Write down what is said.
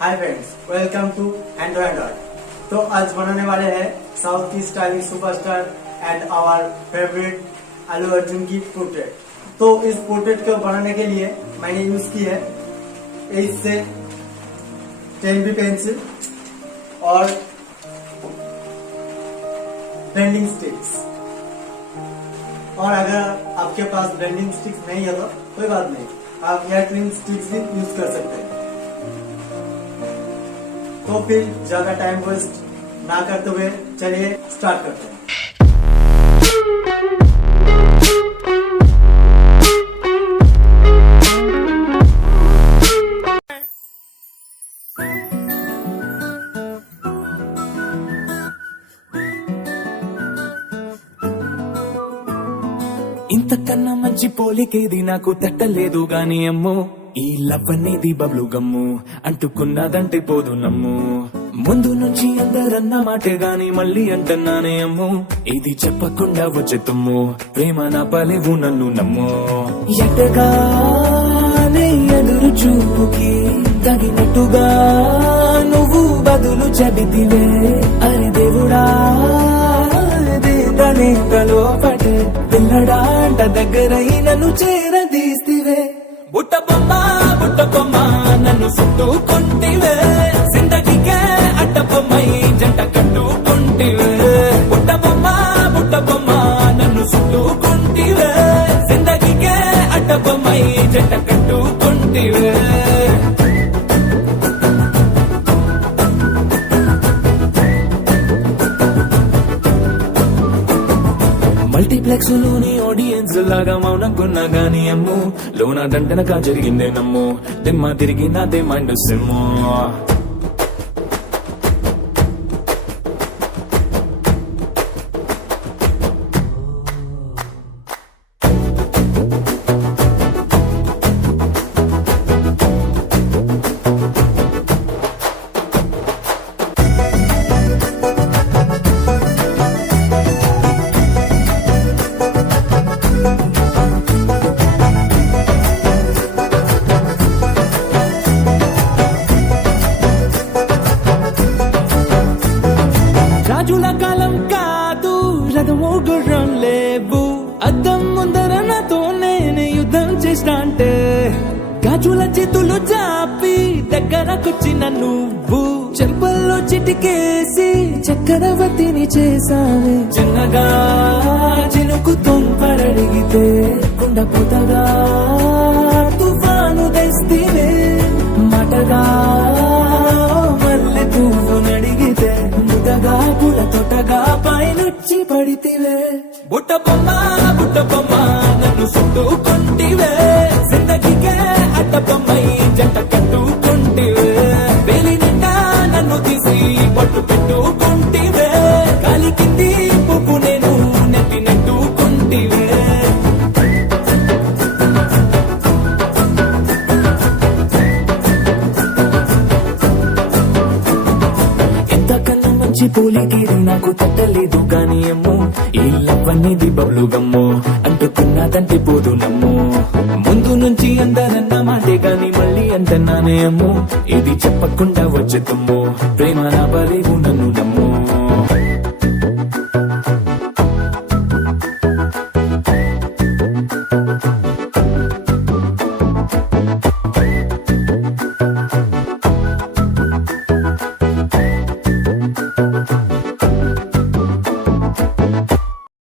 Hi friends, welcome to H2H Art। तो आज बनाने वाले हैं साउथ की stylish superstar and our favourite Allu Arjun की पोर्ट्रेट। तो इस पोर्ट्रेट को बनाने के लिए मैंने यूज की है 8 से 10B पेंसिल और ब्लेंडिंग स्टिक्स। और अगर आपके पास ब्लेंडिंग स्टिक्स नहीं है तो कोई बात नहीं, आप हेयर ट्रिम स्टिक्स भी यूज कर सकते हैं। तो फिर ज्यादा टाइम वेस्ट ना करते हुए चलिए स्टार्ट करते हैं। ఇంతకన్నా మంచి పోలికేది నాకు తట్టలేదు గాని అమ్మో, ఈ లవ్ అనేది బబ్లు గమ్ము అంటుకున్నదంటే పోదు నమ్ము. ముందు నుంచి అందరన్న మాటే గాని మళ్ళీ అంటున్నానే అమ్ము, ఇది చెప్పకుండా వచ్చే తుమ్ము, ప్రేమ నా పలేవు నన్ను నమ్ము. ఎటగానే ఎదురు చూపుకి తగినట్టుగా నువ్వు బదులు చెబితివే, అరే దేవుడా లోపటే పిల్లడాంట దగ్గరై నన్ను చేరదీస్తివే. బుట్ట బొమ్మ నన్ను చుట్టుకుంటివే, జిందగీకే అడ్డ బొమ్మై జంట కట్టుకుంటివే. బుట్ట బొమ్మ నన్ను చుట్టుకుంటివే, జిందగీకే అడ్డ బొమ్మై జంట కట్టుకుంటివే. మల్టీప్లెక్స్ లోని ఆడియన్స్ లాగా మౌనంకున్నా గానీ అమ్ము, లోన దండనగా జరిగిందే నమ్ము, దిమ్మ తిరిగి నాదే మైండ్ సిమ్ము. రాజుల కాలం కాదు, రథము గుర్రం లేవు, అద్దం ముందర నాతో నేను యుద్ధం చేస్తాంటే, గాజుల చేతులు చాపి దగ్గరకొచ్చిన నువ్వు, చెంపల్లో చిటికేసి చక్రవర్తిని చేసావే. చిన్నగా చినుకు తొంపరడిగితే కుండపోతగా తుఫాను తెస్తివే, మాటగా మల్లె పువ్వు నడిగితే ముదగా పుల తొటగా పైనుచ్చి పడితివే. బుట్ట బొమ్మ నన్ను చుట్టుకుంటివే, జిందగీకే అడ్డ బొమ్మై జంట కట్టుకుంటివే. వేలి నిండా నన్ను తీసి పట్టు పెట్టుకుంటివే, కాలి కింది పువ్వు నేను నెత్తి నెట్టుకుంటివే. పోలికేది నాకు తట్టలేదు గాని అమ్ము, ఈ లవ్ అనేది బబ్లు గమ్ము అంటుకున్నదంటే పోదు నమ్ము. ముందు నుంచి అందరన్న మాటే గాని మళ్ళీ అంటున్నానే అమ్ము, ఇది చెప్పకుండా వచ్చే తుమ్ము, ప్రేమ నా బలేవు నన్ను నమ్ము.